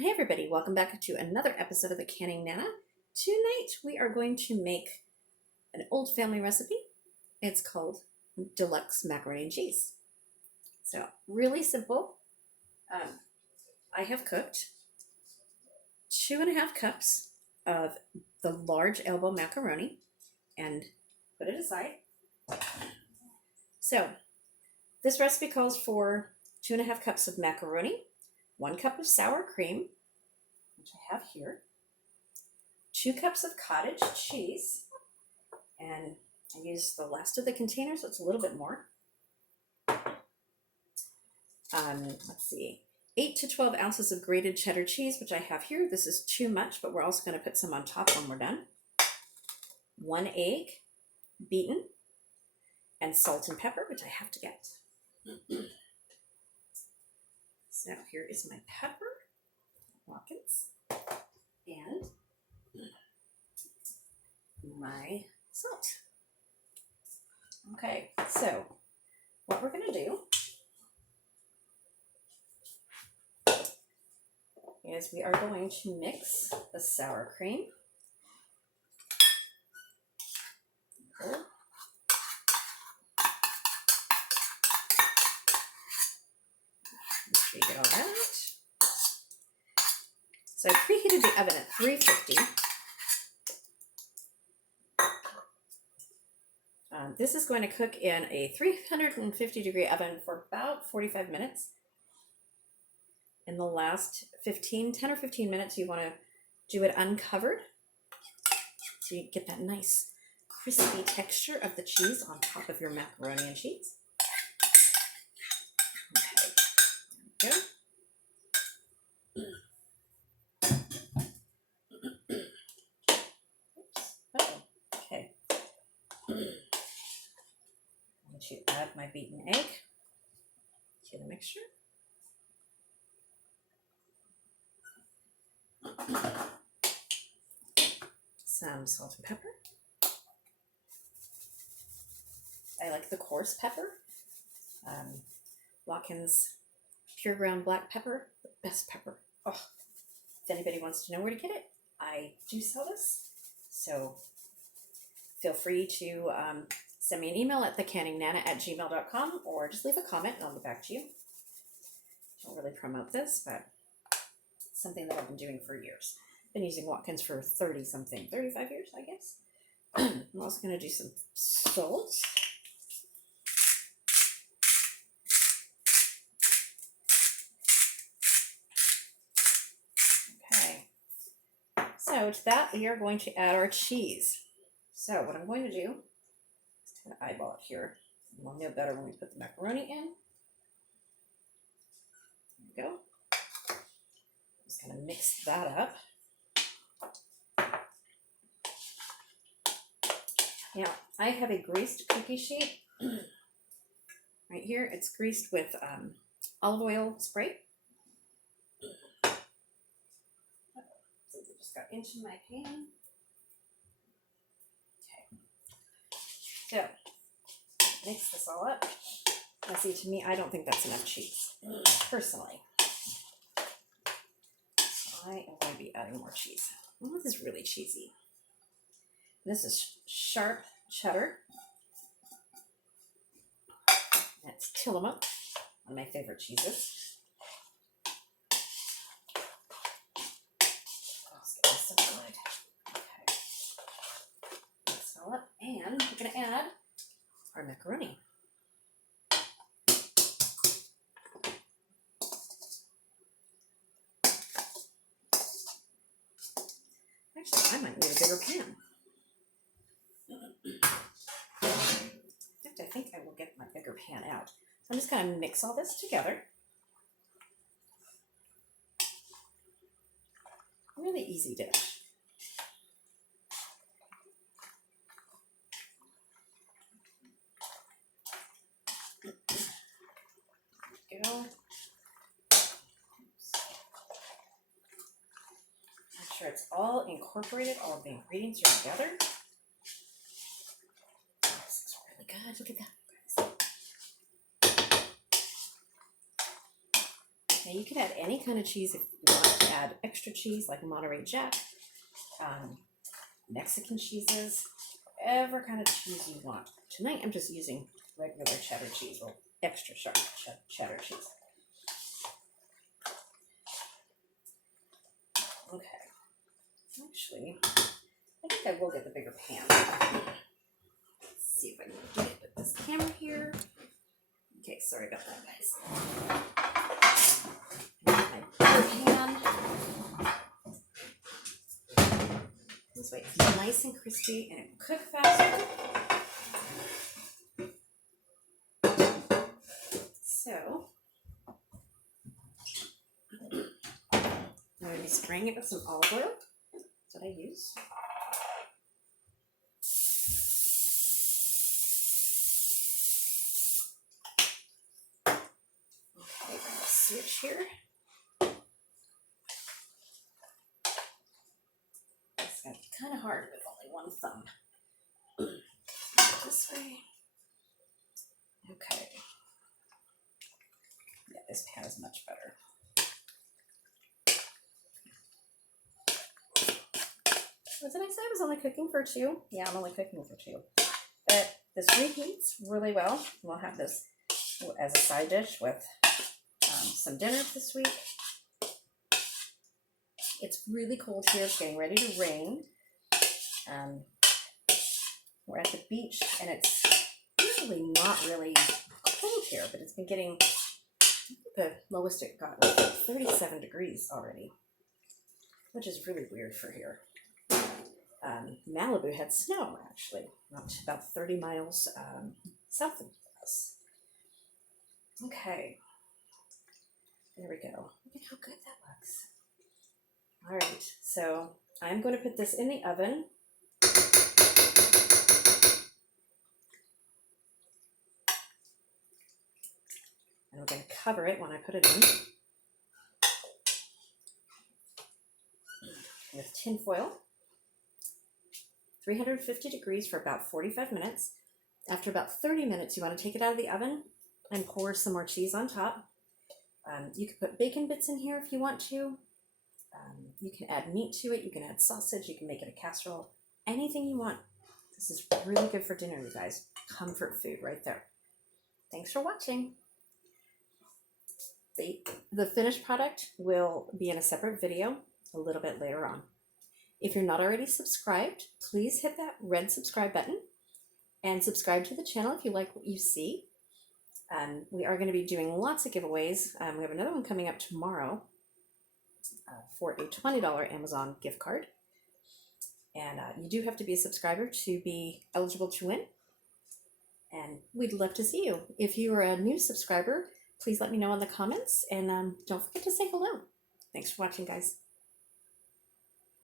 Hey everybody, welcome back to another episode of the Canning Nana. Tonight we are going to make an old family recipe. It's called Deluxe macaroni and cheese. So really simple. I have cooked 2.5 cups of the large elbow macaroni and put it aside. So this recipe calls for 2.5 cups of macaroni, 1 cup of sour cream, which I have here, 2 cups of cottage cheese, and I used the last of the container, so it's a little bit more. Let's see, 8 to 12 ounces of grated cheddar cheese, which I have here. This is too much, but we're also going to put some on top when we're done. 1 egg, beaten, and salt and pepper, which I have to get. So here is my pepper, Watkins, and my salt. Okay, so what we're going to do is we are going to mix the sour cream. Shake it all out. So I preheated the oven at 350. This is going to cook in a 350 degree oven for about 45 minutes. In the last 10 or 15 minutes, you want to do it uncovered so you get that nice crispy texture of the cheese on top of your macaroni and cheese. Okay, there we go. Okay. I'm going to add my beaten egg to the mixture. Some salt and pepper. I like the coarse pepper. Watkins pure ground black pepper, the best pepper. Oh, if anybody wants to know where to get it, I do sell this. So feel free to send me an email at thecanningnana@gmail.com or just leave a comment and I'll get back to you. I don't really promote this, but it's something that I've been doing for years. Been using Watkins for 35 years, I guess. I'm also going to do some salt. Okay. So to that, we are going to add our cheese. So what I'm going to do is kind of eyeball it here. We'll know better when we put the macaroni in. There we go. Just going to mix that up. Now, I have a greased cookie sheet right here. It's greased with olive oil spray. Since it just got into my pan. Okay. So, mix this all up. Now, see, to me, I don't think that's enough cheese, personally. I am going to be adding more cheese. Oh, this is really cheesy. This is sharp cheddar. That's Tillamook, one of my favorite cheeses. Let's get this aside. Okay. Mix it all up, and we're going to add our macaroni. Actually, I might need a bigger pan. In fact, I think I will get my bigger pan out. So I'm just going to mix all this together. Really easy dish. There we go. Make sure it's all incorporated, all of the ingredients are together. This is really good. Look at that. Now you could add any kind of cheese if you want to add extra cheese like Monterey Jack, Mexican cheeses, whatever kind of cheese you want. Tonight I'm just using regular cheddar cheese, well, extra sharp cheddar cheese. Okay. Actually, I think I will get the bigger pan. Let's see if I can get it with this camera here. Okay, sorry about that, guys. My bigger pan. This way it's nice and crispy and it will cook faster. So, I'm going to be spraying it with some olive oil. That's what I use. Okay, I'm going to switch here. It's going to be kind of hard with only one thumb. This way. Okay. Yeah, this pan is much better. What did I say? I was only cooking for 2? Yeah, I'm only cooking for 2. But this reheats really well. We'll have this as a side dish with some dinner this week. It's really cold here. It's getting ready to rain. We're at the beach, and it's usually not really cold here, but it's been getting, the lowest it got was 37 degrees already, which is really weird for here. Malibu had snow, actually, about 30 miles south of us. Okay, there we go. Look at how good that looks. All right, so I'm going to put this in the oven. And I'm going to cover it when I put it in with tin foil. 350 degrees for about 45 minutes. After about 30 minutes, you want to take it out of the oven and pour some more cheese on top. You can put bacon bits in here if you want to. You can add meat to it. You can add sausage. You can make it a casserole. Anything you want. This is really good for dinner, you guys. Comfort food right there. Thanks for watching. The finished product will be in a separate video a little bit later on. If you're not already subscribed, please hit that red subscribe button and subscribe to the channel if you like what you see. We are going to be doing lots of giveaways. We have another one coming up tomorrow for a $20 Amazon gift card. And you do have to be a subscriber to be eligible to win. And we'd love to see you. If you are a new subscriber, please let me know in the comments. And don't forget to say hello. Thanks for watching, guys.